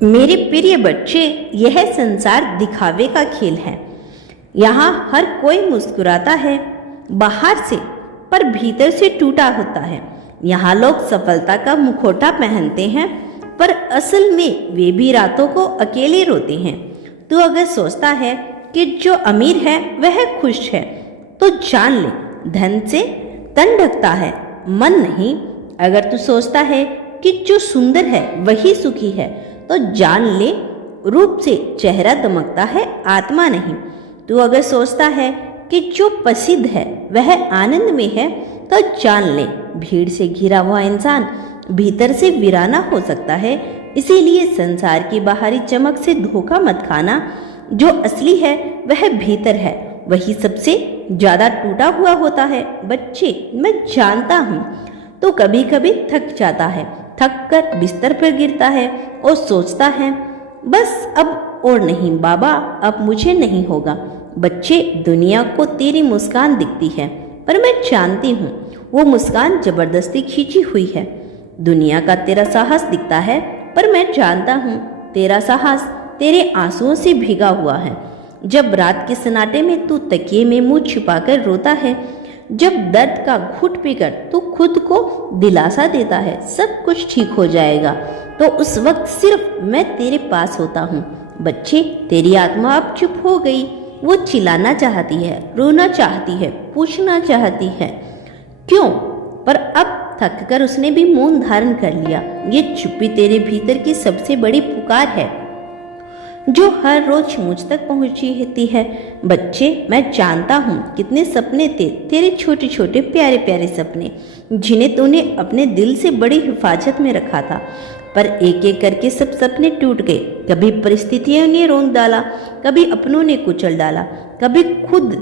मेरे प्रिय बच्चे, यह संसार दिखावे का खेल है। यहाँ हर कोई मुस्कुराता है बाहर से, पर भीतर से टूटा होता है। यहाँ लोग सफलता का मुखौटा पहनते हैं, पर असल में वे भी रातों को अकेले रोते हैं। तू अगर सोचता है कि जो अमीर है वह खुश है, तो जान ले, धन से तन ढकता है, मन नहीं। अगर तू सोचता है कि जो सुंदर है वही सुखी है, तो जान ले, रूप से चेहरा दमकता है, आत्मा नहीं। तू अगर सोचता है कि जो प्रसिद्ध है वह आनंद में है, तो जान ले, भीड़ से घिरा हुआ इंसान भीतर से वीराना हो सकता है। इसीलिए संसार की बाहरी चमक से धोखा मत खाना। जो असली है वह भीतर है, वही सबसे ज्यादा टूटा हुआ होता है। बच्चे, मैं जानता हूँ तो कभी कभी थक जाता है, थक कर बिस्तर पर गिरता है और सोचता है, बस अब और नहीं बाबा, अब मुझे नहीं होगा। बच्चे, दुनिया को तेरी मुस्कान दिखती है, पर मैं जानती हूँ वो मुस्कान जबरदस्ती खींची हुई है। दुनिया का तेरा साहस दिखता है, पर मैं जानता हूँ तेरा साहस तेरे आंसुओं से भीगा हुआ है। जब रात के सन्नाटे में तू तकिए में मुंह छिपाकर रोता है, जब दर्द का घुट पीकर तू खुद को दिलासा देता है सब कुछ ठीक हो जाएगा, तो उस वक्त सिर्फ मैं तेरे पास होता हूँ। बच्चे, तेरी आत्मा अब चुप हो गई। वो चिल्लाना चाहती है, रोना चाहती है, पूछना चाहती है क्यों, पर अब थक कर उसने भी मौन धारण कर लिया। ये चुप्पी तेरे भीतर की सबसे बड़ी पुकार है, जो हर रोज मुझ तक पहुंची रहती है। बच्चे, मैं जानता हूँ कितने सपने थे तेरे, छोटे छोटे प्यारे प्यारे सपने, जिन्हें तूने अपने दिल से बड़ी हिफाजत में रखा था, पर एक एक करके सब सपने टूट गए। कभी परिस्थितियों ने रोक डाला, कभी अपनों ने कुचल डाला, कभी खुद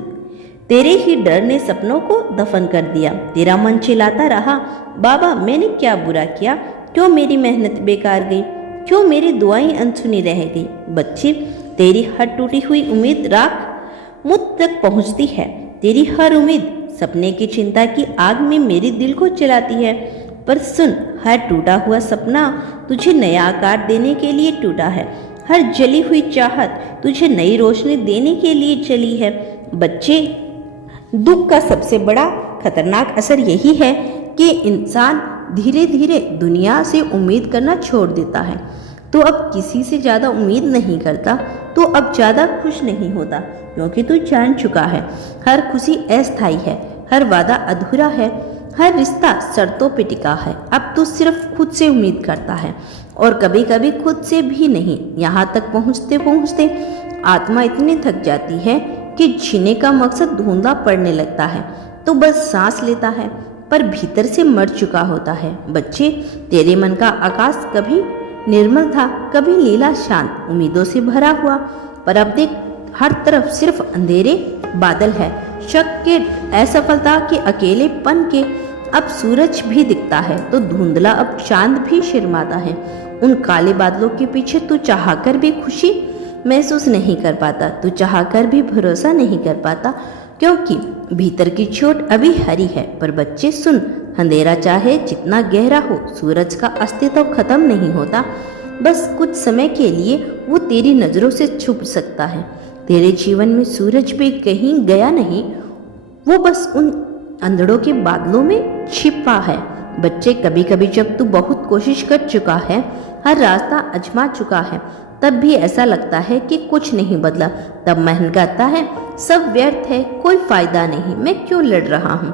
तेरे ही डर ने सपनों को दफन कर दिया। तेरा मन चिल्लाता रहा, बाबा मैंने क्या बुरा किया, क्यों मेरी मेहनत बेकार गई, क्यों मेरी दुआएं अनसुनी रह गई। बच्चे, तेरी हर टूटी हुई उम्मीद राख मुझ तक पहुंचती है। तेरी हर उम्मीद सपने की चिंता की आग में मेरे दिल को जलाती है। पर सुन, हर टूटा हुआ सपना तुझे नया आकार देने के लिए टूटा है। हर जली हुई चाहत तुझे नई रोशनी देने के लिए चली है। बच्चे, दुख का सबसे बड़ा खतरनाक असर यही है कि इंसान धीरे धीरे दुनिया से उम्मीद करना छोड़ देता है। तो अब किसी से ज्यादा उम्मीद नहीं करता, तो अब ज्यादा खुश नहीं होता, क्योंकि तू जान चुका है हर खुशी अस्थायी है, हर वादा अधूरा है, हर रिश्ता शर्तों पे टिका है। अब तू सिर्फ खुद से उम्मीद करता है, और कभी कभी खुद से भी नहीं। यहाँ तक पहुँचते पहुँचते आत्मा इतनी थक जाती है कि जीने का मकसद धुंधला पड़ने लगता है, तो बस सांस लेता है, पर भीतर से मर चुका होता है। बच्चे, तेरे मन का आकाश कभी निर्मल था, कभी नीला शांत, उम्मीदों से भरा हुआ, पर अब देख हर तरफ सिर्फ अंधेरे बादल है। शक के, असफलता के, अकेलेपन के। अब सूरज भी दिखता है तो धुंधला, अब चांद भी शर्माता है। उन काले बादलों के पीछे तू चाहकर भी खुशी महसूस नहीं कर पाता, तू चाहकर भी भरोसा नहीं कर पाता, क्योंकि भीतर की चोट अभी हरी है। पर बच्चे सुन, अंधेरा चाहे जितना गहरा हो, सूरज का अस्तित्व खत्म नहीं होता। बस कुछ समय के लिए वो तेरी नजरों से छुप सकता है। तेरे जीवन में सूरज भी कहीं गया नहीं, वो बस उन अंधड़ों के बादलों में छिपा है। बच्चे, कभी कभी जब तू बहुत कोशिश कर चुका है, हर रास्ता आजमा चुका है, तब भी ऐसा लगता है कि कुछ नहीं बदला। तब मन कहता है सब व्यर्थ है, कोई फायदा नहीं, मैं क्यों लड़ रहा हूँ।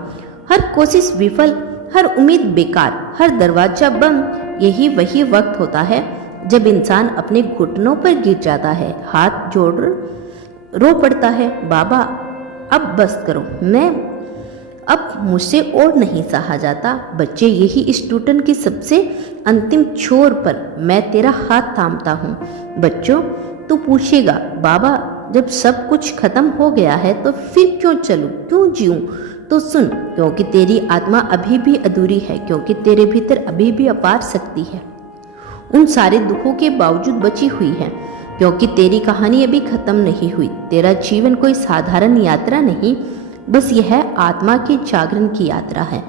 हर कोशिश विफल, हर उम्मीद बेकार, हर दरवाजा बंद। यही वही वक्त होता है जब इंसान अपने घुटनों पर गिर जाता है, हाथ जोड़ रो पड़ता है, बाबा अब बस करो, मैं अब मुझसे और नहीं सहा जाता। बच्चे, यही इस टूटन की सबसे अंतिम छोर पर मैं तेरा हाथ थामता हूँ। बच्चों, तू पूछेगा, बाबा जब सब कुछ खत्म हो गया है तो फिर क्यों चलूं, क्यों जीऊं? तो सुन, क्योंकि तेरी आत्मा अभी भी अधूरी है, क्योंकि तेरे भीतर अभी भी अपार शक्ति है, उन सारे दुखों के बावजूद बची हुई है, क्योंकि तेरी कहानी अभी खत्म नहीं हुई। तेरा जीवन कोई साधारण यात्रा नहीं, बस यह आत्मा के जागरण की यात्रा है।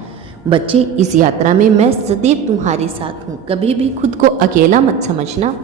बच्चे, इस यात्रा में मैं सदैव तुम्हारे साथ हूँ, कभी भी खुद को अकेला मत समझना।